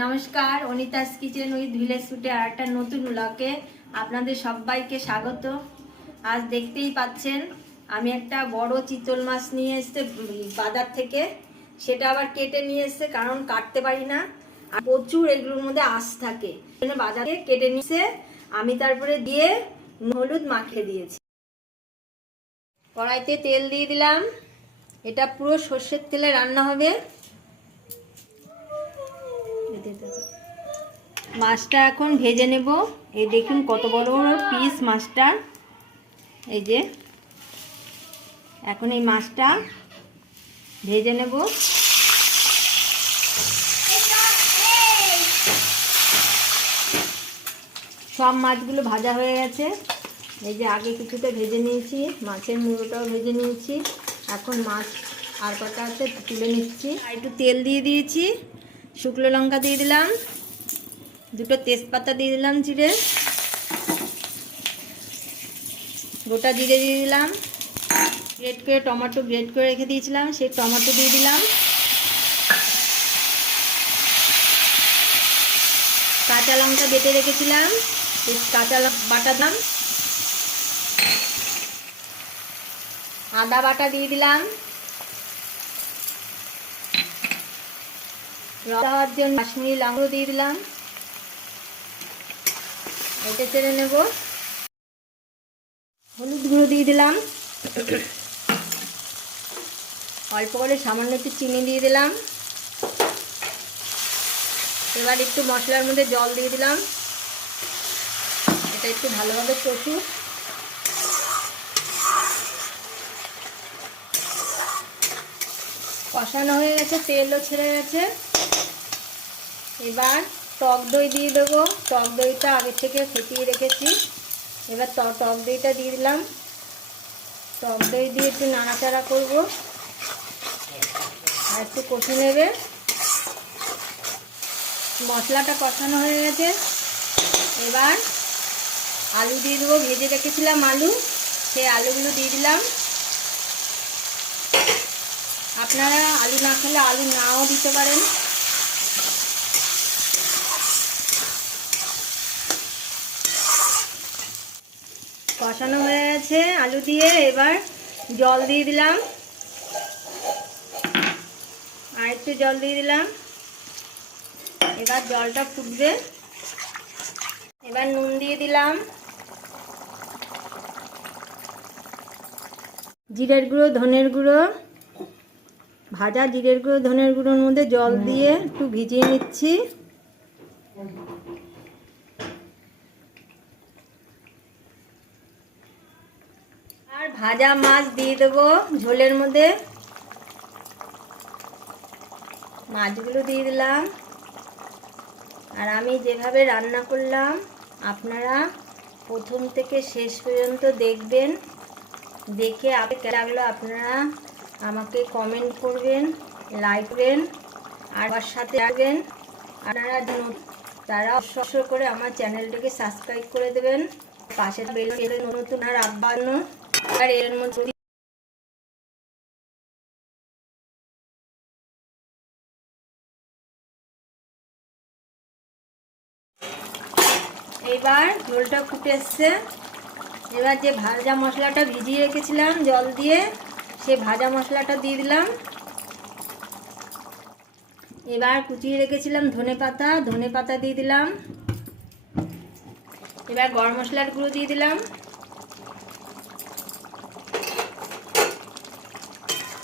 নমস্কার, Anita's kitchen with village ফুটে আর একটা নতুন ব্লগে আপনাদের সবাইকে স্বাগত। আজ দেখতেই পাচ্ছেন আমি একটা বড় চিতল মাছ নিয়ে এসেছে বাজার থেকে। সেটা আবার কেটে নিয়ে এসেছে, কারণ কাটতে পারি না, আর প্রচুর এগুলোর মধ্যে আঁশ থাকে। বাজারে কেটে নিয়েছে, আমি তারপরে দিয়ে হলুদ মাখিয়ে দিয়েছি। কড়াইতে তেল দিয়ে দিলাম, এটা পুরো সর্ষের তেলে রান্না হবে। মাছটা এখন ভেজে নেব। এই দেখুন কত বড় বড় পিস মাছটা। এই যে এখন এই মাছটা ভেজে নেব। সব মাছগুলো ভাজা হয়ে গেছে। এই যে আগে কিছুটা ভেজে নিয়েছি, মাছের মুড়োটাও ভেজে নিয়েছি। এখন মাছ আর কটা আছে তুলে নিচ্ছি। আর একটু তেল দিয়ে দিয়েছি, শুকনো লঙ্কা দিয়ে দিলাম, দুটো তেজপাতা দিয়ে দিলাম জিরে, গোটা জিরে দিয়ে দিলাম, গ্রেট করে টমেটো গ্রেট করে রেখে দিয়েছিলাম সেই টমেটো দিয়ে দিলাম, কাঁচা লঙ্কা বেটে রেখেছিলাম সেই কাঁচা বাটা দিলাম, আদা বাটা দিয়ে দিলাম, দেওয়ার জন্য কাশ্মীরি লঙ্কা দিয়ে দিলাম। এটা চেড়ে নেব। হলুদ গুঁড়ো দিয়ে দিলাম, অল্প করে সামান্য একটু চিনি দিয়ে দিলাম। এবার একটু মশলার মধ্যে জল দিয়ে দিলাম, এটা একটু ভালোভাবে কষু। কষানো হয়ে গেছে, তেলও ছেড়ে গেছে। এবার টক দই দিয়ে দেবো। টক দইটা আগে থেকে ফুটিয়ে রেখেছি। এবার টক দইটা দিয়ে দিলাম। টক দই দিয়ে একটু নাড়াচাড়া করবো, আর একটু কষে নেবে। মশলাটা কষানো হয়ে গেছে। এবার আলু দিয়ে দেবো, ভেজে রেখেছিলাম আলু, সেই আলুগুলো দিয়ে দিলাম। আপনারা আলু না খেলে আলু নাও দিতে পারেন। কষানো হয়ে গেছে আলু দিয়ে। এবার জল দিয়ে দিলাম, আর একটু জল দিয়ে দিলাম। এবার জলটা ফুটবে। এবার নুন দিয়ে দিলাম, জিরের গুঁড়ো, ধনের গুঁড়ো, ভাজা জিরের গুঁড়ো ধনের গুঁড়োর মধ্যে জল দিয়ে একটু ভিজিয়ে নিচ্ছি। আর ভাজা মাছ দিয়ে দেবো ঝোলের মধ্যে। মাছগুলো দিয়ে দিলাম। আর আমি যেভাবে রান্না করলাম আপনারা প্রথম থেকে শেষ পর্যন্ত দেখবেন। দেখে আপনি কেমন লাগলো আপনারা আমাকে কমেন্ট করবেন, লাইক করবেন, আর আমার সাথে থাকবেন। আপনারা তারা অবশ্য করে আমার চ্যানেলটিকে সাবস্ক্রাইব করে দেবেন। পাশে বেল নতুন আর আব্বান্ন আর এর মধ্যে। এবার ঝোলটা ফুটে এসছে। এবার যে ভাজা মশলাটা ভিজিয়ে রেখেছিলাম জল দিয়ে, সেই ভাজা মশলাটা দিয়ে দিলাম। এবার কুচিয়ে রেখেছিলাম ধনে পাতা দিয়ে দিলাম। এবার গরম মশলার গুঁড়ো দিয়ে দিলাম।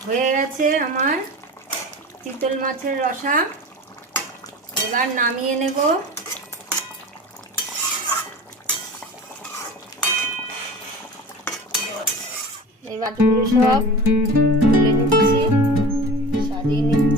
হয়ে গেছে আমার চিতল মাছের রসা। এবার নামিয়ে নেব। এবার সব তুলে নিচ্ছি, সাজিয়ে নিচ্ছি।